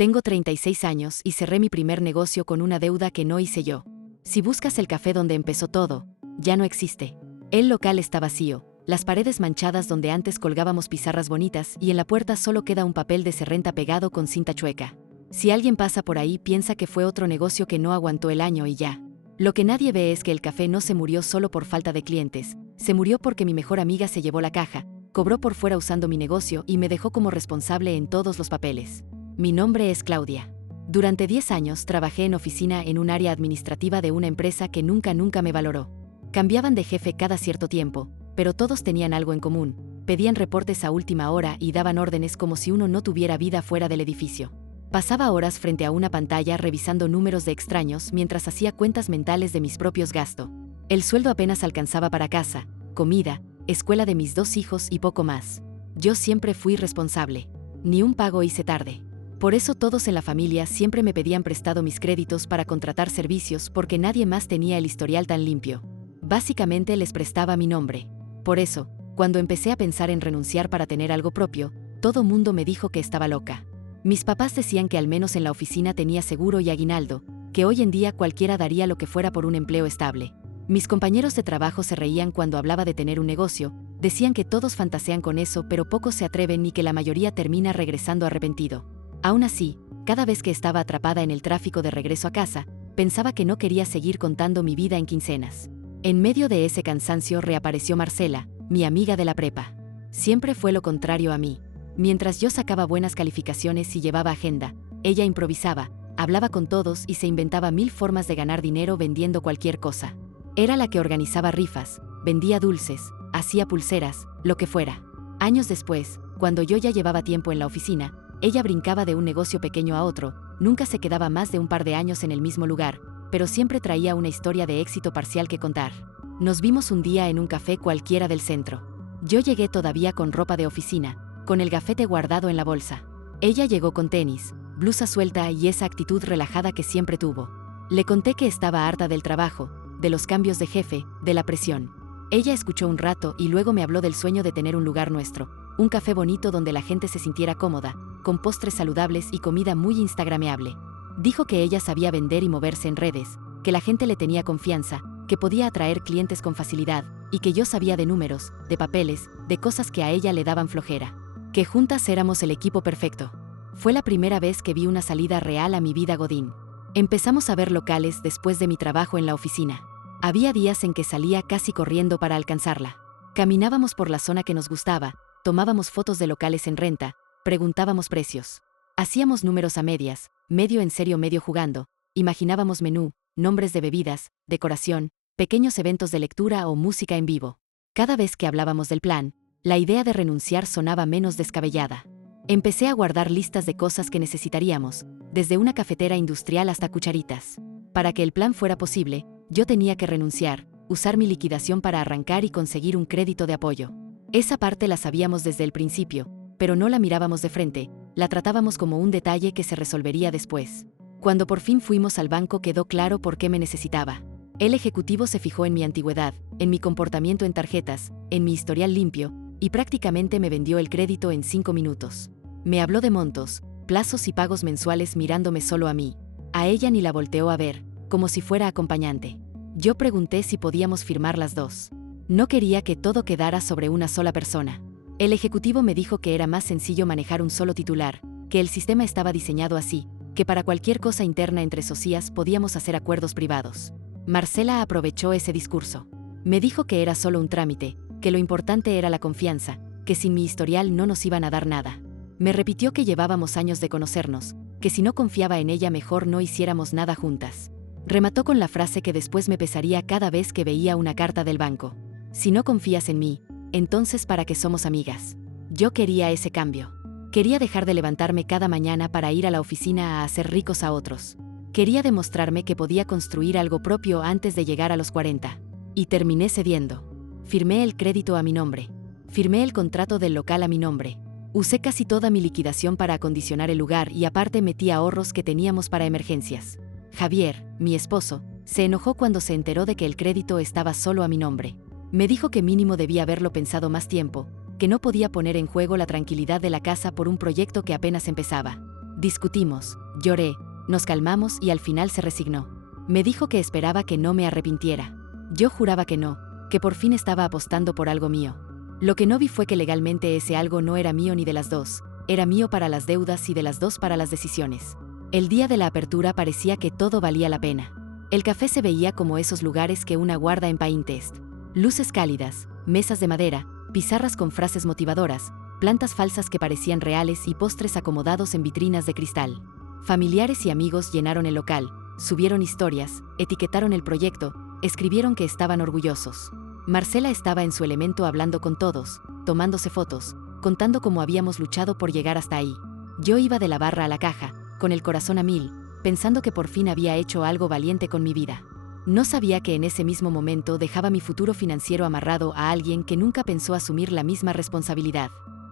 Tengo 36 años y cerré mi primer negocio con una deuda que no hice yo. Si buscas el café donde empezó todo, ya no existe. El local está vacío, las paredes manchadas donde antes colgábamos pizarras bonitas y en la puerta solo queda un papel de serrenta pegado con cinta chueca. Si alguien pasa por ahí piensa que fue otro negocio que no aguantó el año y ya. Lo que nadie ve es que el café no se murió solo por falta de clientes, se murió porque mi mejor amiga se llevó la caja, cobró por fuera usando mi negocio y me dejó como responsable en todos los papeles. Mi nombre es Claudia. Durante 10 años trabajé en oficina en un área administrativa de una empresa que nunca me valoró. Cambiaban de jefe cada cierto tiempo, pero todos tenían algo en común, pedían reportes a última hora y daban órdenes como si uno no tuviera vida fuera del edificio. Pasaba horas frente a una pantalla revisando números de extraños mientras hacía cuentas mentales de mis propios gastos. El sueldo apenas alcanzaba para casa, comida, escuela de mis 2 hijos y poco más. Yo siempre fui responsable. Ni un pago hice tarde. Por eso todos en la familia siempre me pedían prestado mis créditos para contratar servicios porque nadie más tenía el historial tan limpio. Básicamente les prestaba mi nombre. Por eso, cuando empecé a pensar en renunciar para tener algo propio, todo mundo me dijo que estaba loca. Mis papás decían que al menos en la oficina tenía seguro y aguinaldo, que hoy en día cualquiera daría lo que fuera por un empleo estable. Mis compañeros de trabajo se reían cuando hablaba de tener un negocio, decían que todos fantasean con eso pero pocos se atreven y que la mayoría termina regresando arrepentido. Aún así, cada vez que estaba atrapada en el tráfico de regreso a casa, pensaba que no quería seguir contando mi vida en quincenas. En medio de ese cansancio reapareció Marcela, mi amiga de la prepa. Siempre fue lo contrario a mí. Mientras yo sacaba buenas calificaciones y llevaba agenda, ella improvisaba, hablaba con todos y se inventaba 1000 formas de ganar dinero vendiendo cualquier cosa. Era la que organizaba rifas, vendía dulces, hacía pulseras, lo que fuera. Años después, cuando yo ya llevaba tiempo en la oficina, ella brincaba de un negocio pequeño a otro, nunca se quedaba más de un par de años en el mismo lugar, pero siempre traía una historia de éxito parcial que contar. Nos vimos un día en un café cualquiera del centro. Yo llegué todavía con ropa de oficina, con el gafete guardado en la bolsa. Ella llegó con tenis, blusa suelta y esa actitud relajada que siempre tuvo. Le conté que estaba harta del trabajo, de los cambios de jefe, de la presión. Ella escuchó un rato y luego me habló del sueño de tener un lugar nuestro, un café bonito donde la gente se sintiera cómoda, con postres saludables y comida muy instagrameable. Dijo que ella sabía vender y moverse en redes, que la gente le tenía confianza, que podía atraer clientes con facilidad, y que yo sabía de números, de papeles, de cosas que a ella le daban flojera. Que juntas éramos el equipo perfecto. Fue la primera vez que vi una salida real a mi vida godín. Empezamos a ver locales después de mi trabajo en la oficina. Había días en que salía casi corriendo para alcanzarla. Caminábamos por la zona que nos gustaba, tomábamos fotos de locales en renta, preguntábamos precios. Hacíamos números a medias, medio en serio medio jugando, imaginábamos menú, nombres de bebidas, decoración, pequeños eventos de lectura o música en vivo. Cada vez que hablábamos del plan, la idea de renunciar sonaba menos descabellada. Empecé a guardar listas de cosas que necesitaríamos, desde una cafetera industrial hasta cucharitas. Para que el plan fuera posible, yo tenía que renunciar, usar mi liquidación para arrancar y conseguir un crédito de apoyo. Esa parte la sabíamos desde el principio, pero no la mirábamos de frente, la tratábamos como un detalle que se resolvería después. Cuando por fin fuimos al banco quedó claro por qué me necesitaba. El ejecutivo se fijó en mi antigüedad, en mi comportamiento en tarjetas, en mi historial limpio, y prácticamente me vendió el crédito en 5 minutos. Me habló de montos, plazos y pagos mensuales mirándome solo a mí. A ella ni la volteó a ver, como si fuera acompañante. Yo pregunté si podíamos firmar las dos. No quería que todo quedara sobre una sola persona. El ejecutivo me dijo que era más sencillo manejar un solo titular, que el sistema estaba diseñado así, que para cualquier cosa interna entre socias podíamos hacer acuerdos privados. Marcela aprovechó ese discurso. Me dijo que era solo un trámite, que lo importante era la confianza, que sin mi historial no nos iban a dar nada. Me repitió que llevábamos años de conocernos, que si no confiaba en ella mejor no hiciéramos nada juntas. Remató con la frase que después me pesaría cada vez que veía una carta del banco. Si no confías en mí, entonces ¿para qué somos amigas? Yo quería ese cambio. Quería dejar de levantarme cada mañana para ir a la oficina a hacer ricos a otros. Quería demostrarme que podía construir algo propio antes de llegar a los 40. Y terminé cediendo. Firmé el crédito a mi nombre. Firmé el contrato del local a mi nombre. Usé casi toda mi liquidación para acondicionar el lugar y aparte metí ahorros que teníamos para emergencias. Javier, mi esposo, se enojó cuando se enteró de que el crédito estaba solo a mi nombre. Me dijo que mínimo debía haberlo pensado más tiempo, que no podía poner en juego la tranquilidad de la casa por un proyecto que apenas empezaba. Discutimos, lloré, nos calmamos y al final se resignó. Me dijo que esperaba que no me arrepintiera. Yo juraba que no, que por fin estaba apostando por algo mío. Lo que no vi fue que legalmente ese algo no era mío ni de las dos, era mío para las deudas y de las dos para las decisiones. El día de la apertura parecía que todo valía la pena. El café se veía como esos lugares que una guarda en Pinterest. Luces cálidas, mesas de madera, pizarras con frases motivadoras, plantas falsas que parecían reales y postres acomodados en vitrinas de cristal. Familiares y amigos llenaron el local, subieron historias, etiquetaron el proyecto, escribieron que estaban orgullosos. Marcela estaba en su elemento hablando con todos, tomándose fotos, contando cómo habíamos luchado por llegar hasta ahí. Yo iba de la barra a la caja, con el corazón a mil, pensando que por fin había hecho algo valiente con mi vida. No sabía que en ese mismo momento dejaba mi futuro financiero amarrado a alguien que nunca pensó asumir la misma responsabilidad.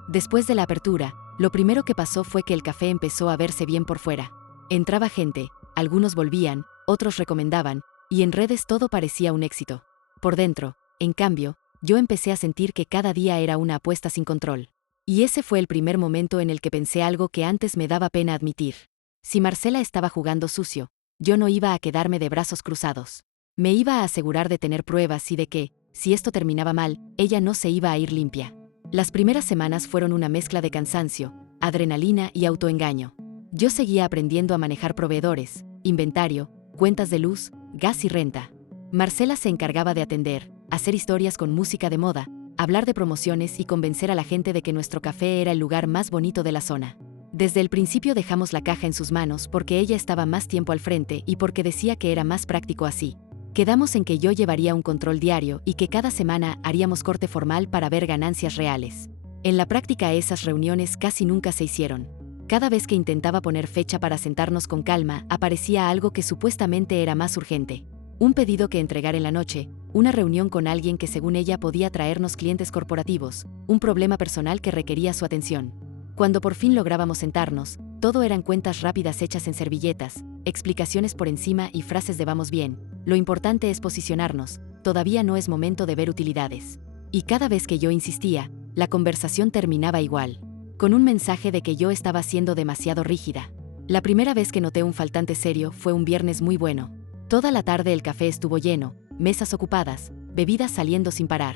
Después de la apertura, lo primero que pasó fue que el café empezó a verse bien por fuera. Entraba gente, algunos volvían, otros recomendaban, y en redes todo parecía un éxito. Por dentro, en cambio, yo empecé a sentir que cada día era una apuesta sin control. Y ese fue el primer momento en el que pensé algo que antes me daba pena admitir. Si Marcela estaba jugando sucio, yo no iba a quedarme de brazos cruzados. Me iba a asegurar de tener pruebas y de que, si esto terminaba mal, ella no se iba a ir limpia. Las primeras semanas fueron una mezcla de cansancio, adrenalina y autoengaño. Yo seguía aprendiendo a manejar proveedores, inventario, cuentas de luz, gas y renta. Marcela se encargaba de atender, hacer historias con música de moda, hablar de promociones y convencer a la gente de que nuestro café era el lugar más bonito de la zona. Desde el principio dejamos la caja en sus manos porque ella estaba más tiempo al frente y porque decía que era más práctico así. Quedamos en que yo llevaría un control diario y que cada semana haríamos corte formal para ver ganancias reales. En la práctica esas reuniones casi nunca se hicieron. Cada vez que intentaba poner fecha para sentarnos con calma, aparecía algo que supuestamente era más urgente. Un pedido que entregar en la noche, una reunión con alguien que según ella podía traernos clientes corporativos, un problema personal que requería su atención. Cuando por fin lográbamos sentarnos, todo eran cuentas rápidas hechas en servilletas, explicaciones por encima y frases de vamos bien. Lo importante es posicionarnos, todavía no es momento de ver utilidades. Y cada vez que yo insistía, la conversación terminaba igual, con un mensaje de que yo estaba siendo demasiado rígida. La primera vez que noté un faltante serio fue un viernes muy bueno. Toda la tarde el café estuvo lleno, mesas ocupadas, bebidas saliendo sin parar.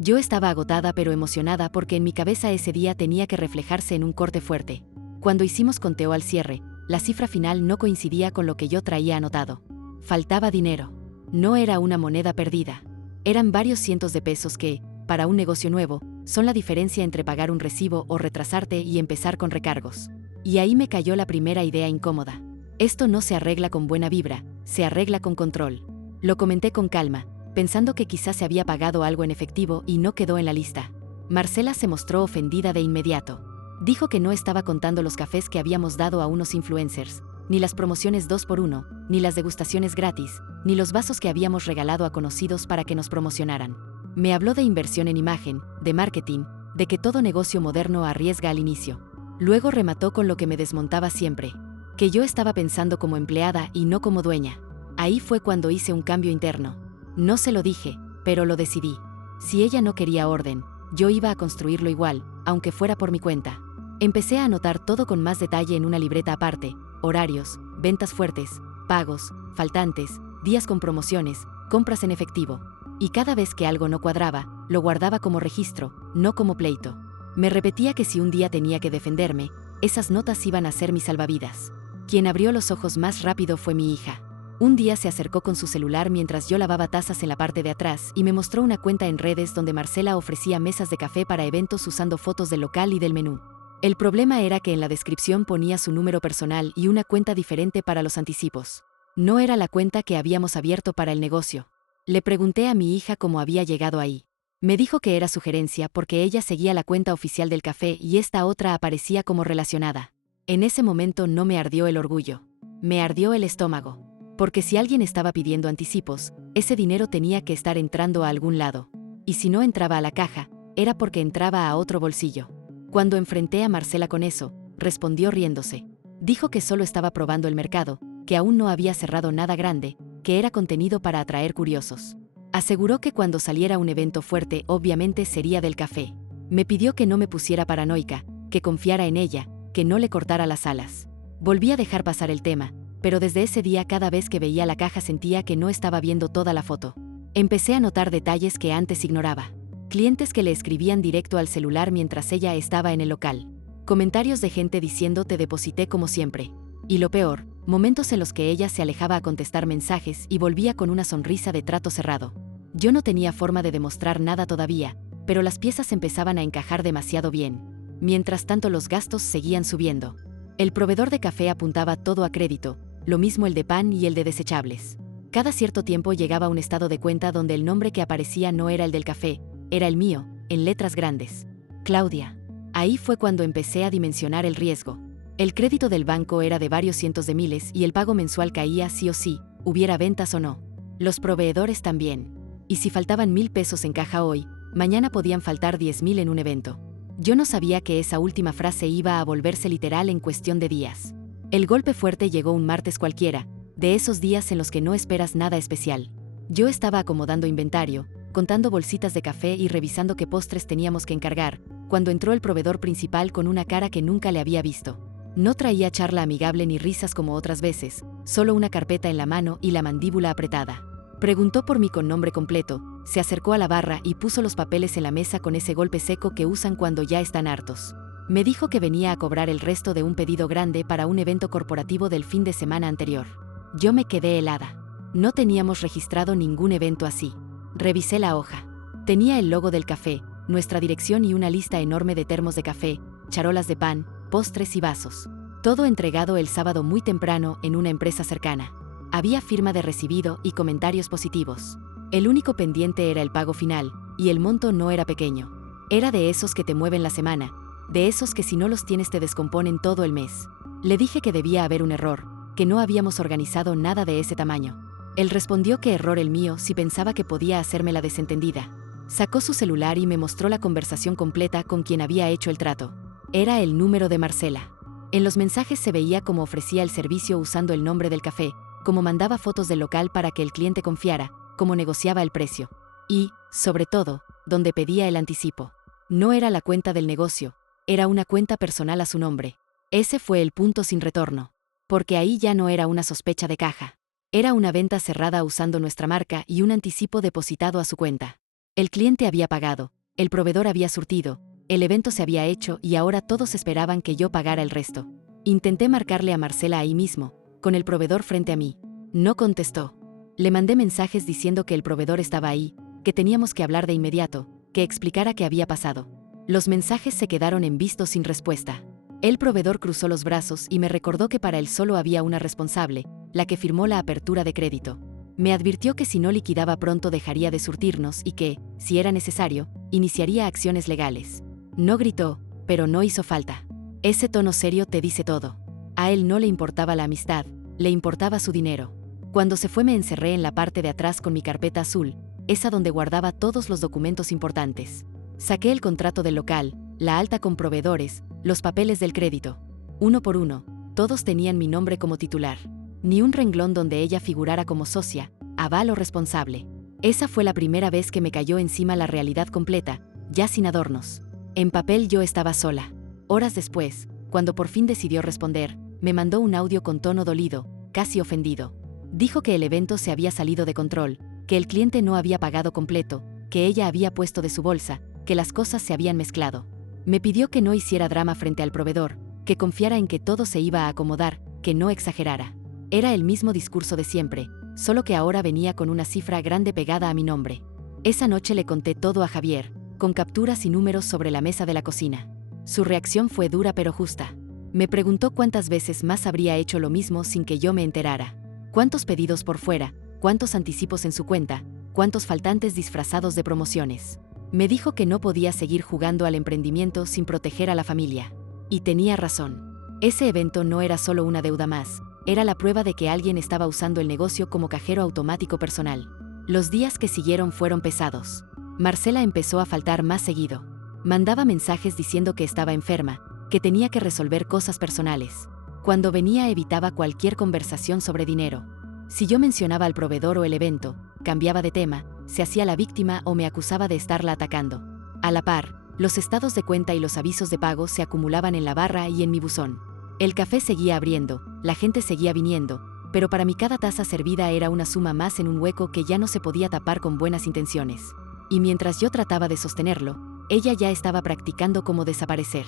Yo estaba agotada pero emocionada porque en mi cabeza ese día tenía que reflejarse en un corte fuerte. Cuando hicimos conteo al cierre, la cifra final no coincidía con lo que yo traía anotado. Faltaba dinero. No era una moneda perdida. Eran varios cientos de pesos que, para un negocio nuevo, son la diferencia entre pagar un recibo o retrasarte y empezar con recargos. Y ahí me cayó la primera idea incómoda. Esto no se arregla con buena vibra, se arregla con control. Lo comenté con calma, pensando que quizás se había pagado algo en efectivo y no quedó en la lista. Marcela se mostró ofendida de inmediato. Dijo que no estaba contando los cafés que habíamos dado a unos influencers, ni las promociones 2x1, ni las degustaciones gratis, ni los vasos que habíamos regalado a conocidos para que nos promocionaran. Me habló de inversión en imagen, de marketing, de que todo negocio moderno arriesga al inicio. Luego remató con lo que me desmontaba siempre, que yo estaba pensando como empleada y no como dueña. Ahí fue cuando hice un cambio interno. No se lo dije, pero lo decidí. Si ella no quería orden, yo iba a construirlo igual, aunque fuera por mi cuenta. Empecé a anotar todo con más detalle en una libreta aparte: horarios, ventas fuertes, pagos, faltantes, días con promociones, compras en efectivo. Y cada vez que algo no cuadraba, lo guardaba como registro, no como pleito. Me repetía que si un día tenía que defenderme, esas notas iban a ser mi salvavidas. Quien abrió los ojos más rápido fue mi hija. Un día se acercó con su celular mientras yo lavaba tazas en la parte de atrás y me mostró una cuenta en redes donde Marcela ofrecía mesas de café para eventos usando fotos del local y del menú. El problema era que en la descripción ponía su número personal y una cuenta diferente para los anticipos. No era la cuenta que habíamos abierto para el negocio. Le pregunté a mi hija cómo había llegado ahí. Me dijo que era sugerencia porque ella seguía la cuenta oficial del café y esta otra aparecía como relacionada. En ese momento no me ardió el orgullo. Me ardió el estómago. Porque si alguien estaba pidiendo anticipos, ese dinero tenía que estar entrando a algún lado. Y si no entraba a la caja, era porque entraba a otro bolsillo. Cuando enfrenté a Marcela con eso, respondió riéndose. Dijo que solo estaba probando el mercado, que aún no había cerrado nada grande, que era contenido para atraer curiosos. Aseguró que cuando saliera un evento fuerte, obviamente sería del café. Me pidió que no me pusiera paranoica, que confiara en ella, que no le cortara las alas. Volví a dejar pasar el tema, pero desde ese día cada vez que veía la caja sentía que no estaba viendo toda la foto. Empecé a notar detalles que antes ignoraba. Clientes que le escribían directo al celular mientras ella estaba en el local. Comentarios de gente diciendo te deposité como siempre. Y lo peor, momentos en los que ella se alejaba a contestar mensajes y volvía con una sonrisa de trato cerrado. Yo no tenía forma de demostrar nada todavía, pero las piezas empezaban a encajar demasiado bien. Mientras tanto los gastos seguían subiendo. El proveedor de café apuntaba todo a crédito, lo mismo el de pan y el de desechables. Cada cierto tiempo llegaba un estado de cuenta donde el nombre que aparecía no era el del café, era el mío, en letras grandes. Claudia. Ahí fue cuando empecé a dimensionar el riesgo. El crédito del banco era de varios cientos de miles y el pago mensual caía sí o sí, hubiera ventas o no. Los proveedores también. Y si faltaban 1,000 pesos en caja hoy, mañana podían faltar 10,000 en un evento. Yo no sabía que esa última frase iba a volverse literal en cuestión de días. El golpe fuerte llegó un martes cualquiera, de esos días en los que no esperas nada especial. Yo estaba acomodando inventario, contando bolsitas de café y revisando qué postres teníamos que encargar, cuando entró el proveedor principal con una cara que nunca le había visto. No traía charla amigable ni risas como otras veces, solo una carpeta en la mano y la mandíbula apretada. Preguntó por mí con nombre completo, se acercó a la barra y puso los papeles en la mesa con ese golpe seco que usan cuando ya están hartos. Me dijo que venía a cobrar el resto de un pedido grande para un evento corporativo del fin de semana anterior. Yo me quedé helada. No teníamos registrado ningún evento así. Revisé la hoja. Tenía el logo del café, nuestra dirección y una lista enorme de termos de café, charolas de pan, postres y vasos. Todo entregado el sábado muy temprano en una empresa cercana. Había firma de recibido y comentarios positivos. El único pendiente era el pago final, y el monto no era pequeño. Era de esos que te mueven la semana, de esos que si no los tienes te descomponen todo el mes. Le dije que debía haber un error, que no habíamos organizado nada de ese tamaño. Él respondió que error el mío si pensaba que podía hacerme la desentendida. Sacó su celular y me mostró la conversación completa con quien había hecho el trato. Era el número de Marcela. En los mensajes se veía cómo ofrecía el servicio usando el nombre del café, cómo mandaba fotos del local para que el cliente confiara, cómo negociaba el precio. Y, sobre todo, donde pedía el anticipo. No era la cuenta del negocio, era una cuenta personal a su nombre. Ese fue el punto sin retorno. Porque ahí ya no era una sospecha de caja. Era una venta cerrada usando nuestra marca y un anticipo depositado a su cuenta. El cliente había pagado, el proveedor había surtido, el evento se había hecho y ahora todos esperaban que yo pagara el resto. Intenté marcarle a Marcela ahí mismo, con el proveedor frente a mí. No contestó. Le mandé mensajes diciendo que el proveedor estaba ahí, que teníamos que hablar de inmediato, que explicara qué había pasado. Los mensajes se quedaron en visto sin respuesta. El proveedor cruzó los brazos y me recordó que para él solo había una responsable, la que firmó la apertura de crédito. Me advirtió que si no liquidaba pronto dejaría de surtirnos y que, si era necesario, iniciaría acciones legales. No gritó, pero no hizo falta. Ese tono serio te dice todo. A él no le importaba la amistad, le importaba su dinero. Cuando se fue me encerré en la parte de atrás con mi carpeta azul, esa donde guardaba todos los documentos importantes. Saqué el contrato del local, la alta con proveedores, los papeles del crédito. Uno por uno, todos tenían mi nombre como titular. Ni un renglón donde ella figurara como socia, aval o responsable. Esa fue la primera vez que me cayó encima la realidad completa, ya sin adornos. En papel yo estaba sola. Horas después, cuando por fin decidió responder, me mandó un audio con tono dolido, casi ofendido. Dijo que el evento se había salido de control, que el cliente no había pagado completo, que ella había puesto de su bolsa, que las cosas se habían mezclado. Me pidió que no hiciera drama frente al proveedor, que confiara en que todo se iba a acomodar, que no exagerara. Era el mismo discurso de siempre, solo que ahora venía con una cifra grande pegada a mi nombre. Esa noche le conté todo a Javier, con capturas y números sobre la mesa de la cocina. Su reacción fue dura pero justa. Me preguntó cuántas veces más habría hecho lo mismo sin que yo me enterara. Cuántos pedidos por fuera, cuántos anticipos en su cuenta, cuántos faltantes disfrazados de promociones. Me dijo que no podía seguir jugando al emprendimiento sin proteger a la familia. Y tenía razón. Ese evento no era solo una deuda más, era la prueba de que alguien estaba usando el negocio como cajero automático personal. Los días que siguieron fueron pesados. Marcela empezó a faltar más seguido. Mandaba mensajes diciendo que estaba enferma, que tenía que resolver cosas personales. Cuando venía evitaba cualquier conversación sobre dinero. Si yo mencionaba al proveedor o el evento, cambiaba de tema, se hacía la víctima o me acusaba de estarla atacando. A la par, los estados de cuenta y los avisos de pago se acumulaban en la barra y en mi buzón. El café seguía abriendo, la gente seguía viniendo, pero para mí cada taza servida era una suma más en un hueco que ya no se podía tapar con buenas intenciones. Y mientras yo trataba de sostenerlo, ella ya estaba practicando cómo desaparecer.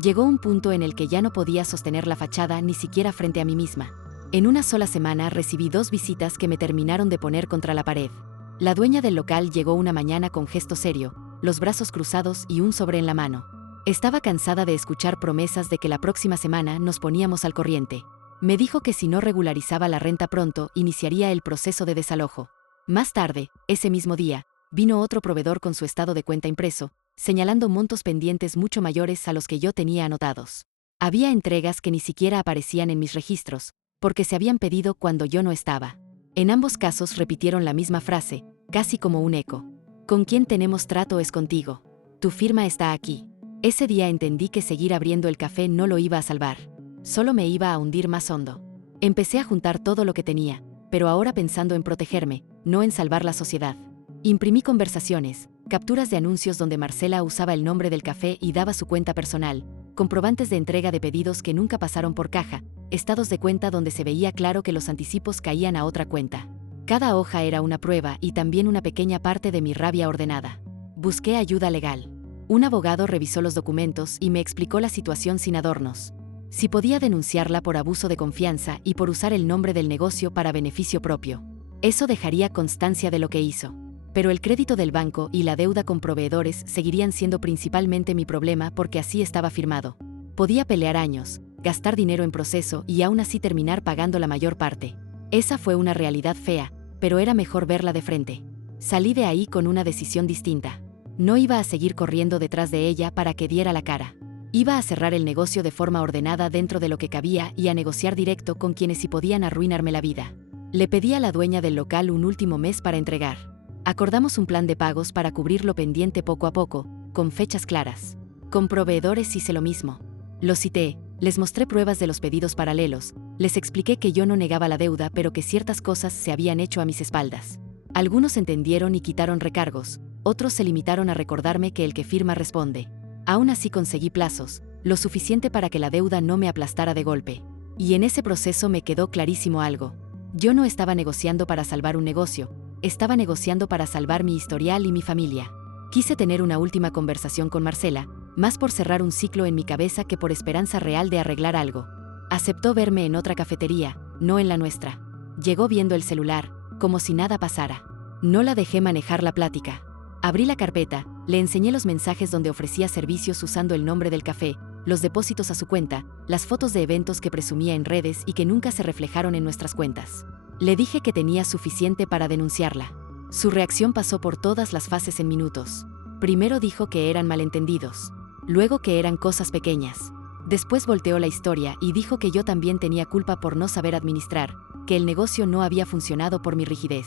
Llegó un punto en el que ya no podía sostener la fachada ni siquiera frente a mí misma. En una sola semana recibí 2 visitas que me terminaron de poner contra la pared. La dueña del local llegó una mañana con gesto serio, los brazos cruzados y un sobre en la mano. Estaba cansada de escuchar promesas de que la próxima semana nos poníamos al corriente. Me dijo que si no regularizaba la renta pronto, iniciaría el proceso de desalojo. Más tarde, ese mismo día, vino otro proveedor con su estado de cuenta impreso, señalando montos pendientes mucho mayores a los que yo tenía anotados. Había entregas que ni siquiera aparecían en mis registros, porque se habían pedido cuando yo no estaba. En ambos casos repitieron la misma frase, casi como un eco. ¿Con quién tenemos trato es contigo? Tu firma está aquí. Ese día entendí que seguir abriendo el café no lo iba a salvar. Solo me iba a hundir más hondo. Empecé a juntar todo lo que tenía, pero ahora pensando en protegerme, no en salvar la sociedad. Imprimí conversaciones, capturas de anuncios donde Marcela usaba el nombre del café y daba su cuenta personal, comprobantes de entrega de pedidos que nunca pasaron por caja, estados de cuenta donde se veía claro que los anticipos caían a otra cuenta. Cada hoja era una prueba y también una pequeña parte de mi rabia ordenada. Busqué ayuda legal. Un abogado revisó los documentos y me explicó la situación sin adornos. Si podía denunciarla por abuso de confianza y por usar el nombre del negocio para beneficio propio. Eso dejaría constancia de lo que hizo. Pero el crédito del banco y la deuda con proveedores seguirían siendo principalmente mi problema porque así estaba firmado. Podía pelear años, gastar dinero en proceso y aún así terminar pagando la mayor parte. Esa fue una realidad fea, pero era mejor verla de frente. Salí de ahí con una decisión distinta. No iba a seguir corriendo detrás de ella para que diera la cara. Iba a cerrar el negocio de forma ordenada dentro de lo que cabía y a negociar directo con quienes sí podían arruinarme la vida. Le pedí a la dueña del local un último mes para entregar. Acordamos un plan de pagos para cubrir lo pendiente poco a poco, con fechas claras. Con proveedores hice lo mismo. Los cité, les mostré pruebas de los pedidos paralelos, les expliqué que yo no negaba la deuda pero que ciertas cosas se habían hecho a mis espaldas. Algunos entendieron y quitaron recargos, otros se limitaron a recordarme que el que firma responde. Aún así conseguí plazos, lo suficiente para que la deuda no me aplastara de golpe. Y en ese proceso me quedó clarísimo algo. Yo no estaba negociando para salvar un negocio, estaba negociando para salvar mi historial y mi familia. Quise tener una última conversación con Marcela, más por cerrar un ciclo en mi cabeza que por esperanza real de arreglar algo. Aceptó verme en otra cafetería, no en la nuestra. Llegó viendo el celular, como si nada pasara. No la dejé manejar la plática. Abrí la carpeta, le enseñé los mensajes donde ofrecía servicios usando el nombre del café, los depósitos a su cuenta, las fotos de eventos que presumía en redes y que nunca se reflejaron en nuestras cuentas. Le dije que tenía suficiente para denunciarla. Su reacción pasó por todas las fases en minutos. Primero dijo que eran malentendidos. Luego que eran cosas pequeñas. Después volteó la historia y dijo que yo también tenía culpa por no saber administrar, que el negocio no había funcionado por mi rigidez.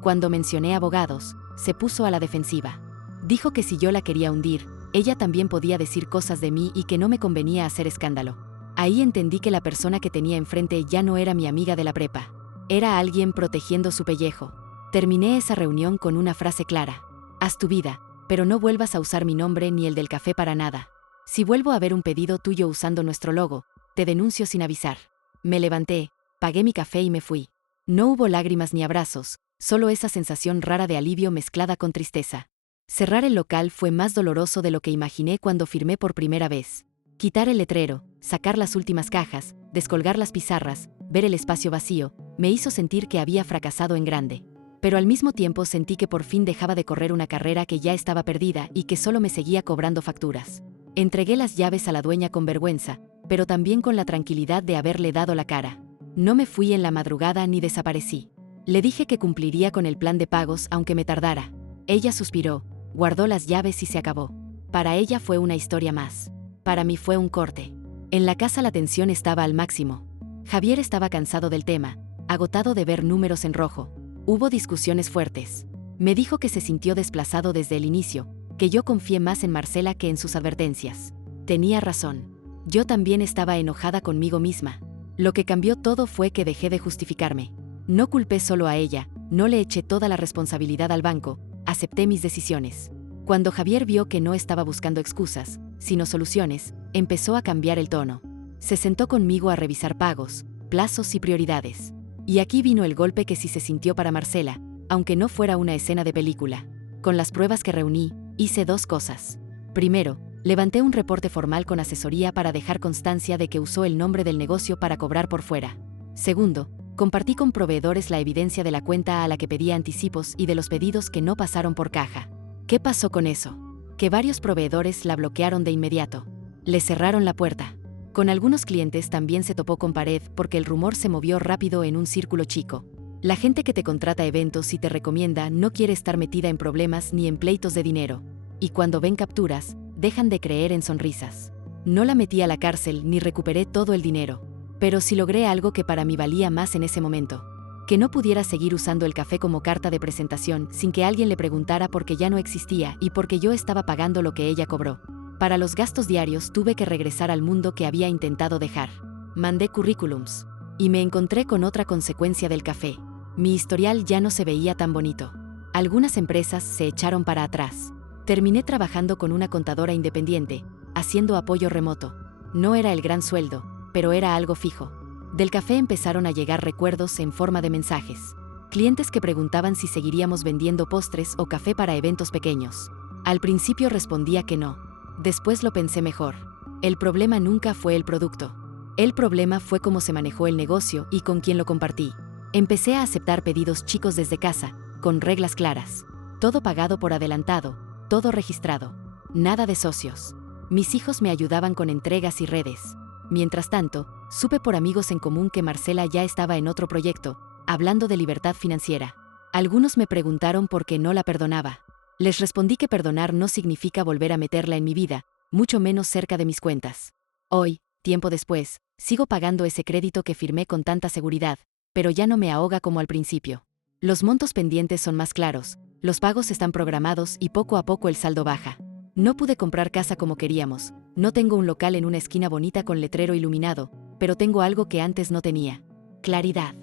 Cuando mencioné abogados, se puso a la defensiva. Dijo que si yo la quería hundir, ella también podía decir cosas de mí y que no me convenía hacer escándalo. Ahí entendí que la persona que tenía enfrente ya no era mi amiga de la prepa. Era alguien protegiendo su pellejo. Terminé esa reunión con una frase clara. Haz tu vida, pero no vuelvas a usar mi nombre ni el del café para nada. Si vuelvo a ver un pedido tuyo usando nuestro logo, te denuncio sin avisar. Me levanté, pagué mi café y me fui. No hubo lágrimas ni abrazos, solo esa sensación rara de alivio mezclada con tristeza. Cerrar el local fue más doloroso de lo que imaginé cuando firmé por primera vez. Quitar el letrero, sacar las últimas cajas, descolgar las pizarras, ver el espacio vacío, me hizo sentir que había fracasado en grande. Pero al mismo tiempo sentí que por fin dejaba de correr una carrera que ya estaba perdida y que solo me seguía cobrando facturas. Entregué las llaves a la dueña con vergüenza, pero también con la tranquilidad de haberle dado la cara. No me fui en la madrugada ni desaparecí. Le dije que cumpliría con el plan de pagos aunque me tardara. Ella suspiró, guardó las llaves y se acabó. Para ella fue una historia más. Para mí fue un corte. En la casa la tensión estaba al máximo. Javier estaba cansado del tema, agotado de ver números en rojo. Hubo discusiones fuertes. Me dijo que se sintió desplazado desde el inicio, que yo confié más en Marcela que en sus advertencias. Tenía razón. Yo también estaba enojada conmigo misma. Lo que cambió todo fue que dejé de justificarme. No culpé solo a ella, no le eché toda la responsabilidad al banco, acepté mis decisiones. Cuando Javier vio que no estaba buscando excusas, sino soluciones, empezó a cambiar el tono. Se sentó conmigo a revisar pagos, plazos y prioridades. Y aquí vino el golpe que sí se sintió para Marcela, aunque no fuera una escena de película. Con las pruebas que reuní, hice dos cosas. Primero, levanté un reporte formal con asesoría para dejar constancia de que usó el nombre del negocio para cobrar por fuera. Segundo, compartí con proveedores la evidencia de la cuenta a la que pedía anticipos y de los pedidos que no pasaron por caja. ¿Qué pasó con eso? Que varios proveedores la bloquearon de inmediato. Le cerraron la puerta. Con algunos clientes también se topó con pared porque el rumor se movió rápido en un círculo chico. La gente que te contrata eventos y te recomienda no quiere estar metida en problemas ni en pleitos de dinero. Y cuando ven capturas, dejan de creer en sonrisas. No la metí a la cárcel ni recuperé todo el dinero. Pero sí logré algo que para mí valía más en ese momento. Que no pudiera seguir usando el café como carta de presentación sin que alguien le preguntara porque ya no existía y porque yo estaba pagando lo que ella cobró. Para los gastos diarios tuve que regresar al mundo que había intentado dejar. Mandé currículums. Y me encontré con otra consecuencia del café. Mi historial ya no se veía tan bonito. Algunas empresas se echaron para atrás. Terminé trabajando con una contadora independiente, haciendo apoyo remoto. No era el gran sueldo, pero era algo fijo. Del café empezaron a llegar recuerdos en forma de mensajes. Clientes que preguntaban si seguiríamos vendiendo postres o café para eventos pequeños. Al principio respondía que no. Después lo pensé mejor. El problema nunca fue el producto. El problema fue cómo se manejó el negocio y con quién lo compartí. Empecé a aceptar pedidos chicos desde casa, con reglas claras. Todo pagado por adelantado, todo registrado. Nada de socios. Mis hijos me ayudaban con entregas y redes. Mientras tanto, supe por amigos en común que Marcela ya estaba en otro proyecto, hablando de libertad financiera. Algunos me preguntaron por qué no la perdonaba. Les respondí que perdonar no significa volver a meterla en mi vida, mucho menos cerca de mis cuentas. Hoy, tiempo después, sigo pagando ese crédito que firmé con tanta seguridad, pero ya no me ahoga como al principio. Los montos pendientes son más claros, los pagos están programados y poco a poco el saldo baja. No pude comprar casa como queríamos, no tengo un local en una esquina bonita con letrero iluminado, pero tengo algo que antes no tenía: claridad.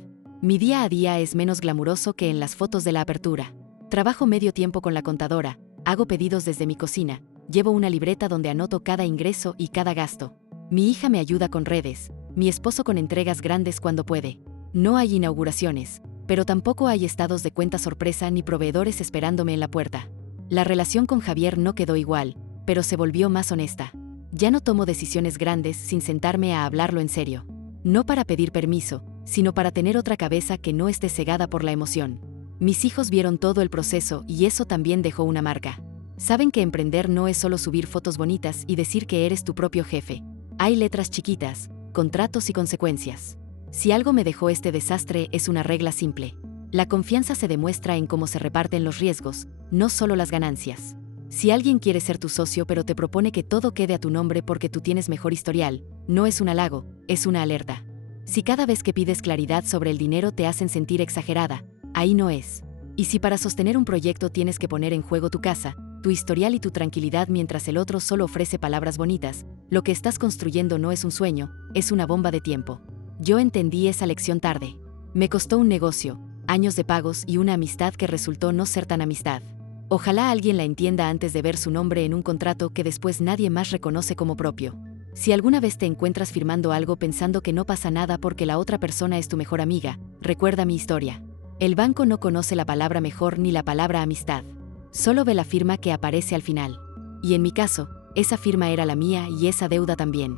Mi día a día es menos glamuroso que en las fotos de la apertura. Trabajo medio tiempo con la contadora, hago pedidos desde mi cocina, llevo una libreta donde anoto cada ingreso y cada gasto. Mi hija me ayuda con redes, mi esposo con entregas grandes cuando puede. No hay inauguraciones, pero tampoco hay estados de cuenta sorpresa ni proveedores esperándome en la puerta. La relación con Javier no quedó igual, pero se volvió más honesta. Ya no tomo decisiones grandes sin sentarme a hablarlo en serio. No para pedir permiso, sino para tener otra cabeza que no esté cegada por la emoción. Mis hijos vieron todo el proceso y eso también dejó una marca. Saben que emprender no es solo subir fotos bonitas y decir que eres tu propio jefe. Hay letras chiquitas, contratos y consecuencias. Si algo me dejó este desastre es una regla simple. La confianza se demuestra en cómo se reparten los riesgos, no solo las ganancias. Si alguien quiere ser tu socio pero te propone que todo quede a tu nombre porque tú tienes mejor historial, no es un halago, es una alerta. Si cada vez que pides claridad sobre el dinero te hacen sentir exagerada, ahí no es. Y si para sostener un proyecto tienes que poner en juego tu casa, tu historial y tu tranquilidad mientras el otro solo ofrece palabras bonitas, lo que estás construyendo no es un sueño, es una bomba de tiempo. Yo entendí esa lección tarde. Me costó un negocio, años de pagos y una amistad que resultó no ser tan amistad. Ojalá alguien la entienda antes de ver su nombre en un contrato que después nadie más reconoce como propio. Si alguna vez te encuentras firmando algo pensando que no pasa nada porque la otra persona es tu mejor amiga, recuerda mi historia. El banco no conoce la palabra mejor ni la palabra amistad. Solo ve la firma que aparece al final. Y en mi caso, esa firma era la mía y esa deuda también.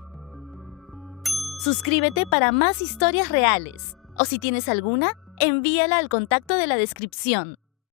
Suscríbete para más historias reales. O si tienes alguna, envíala al contacto de la descripción.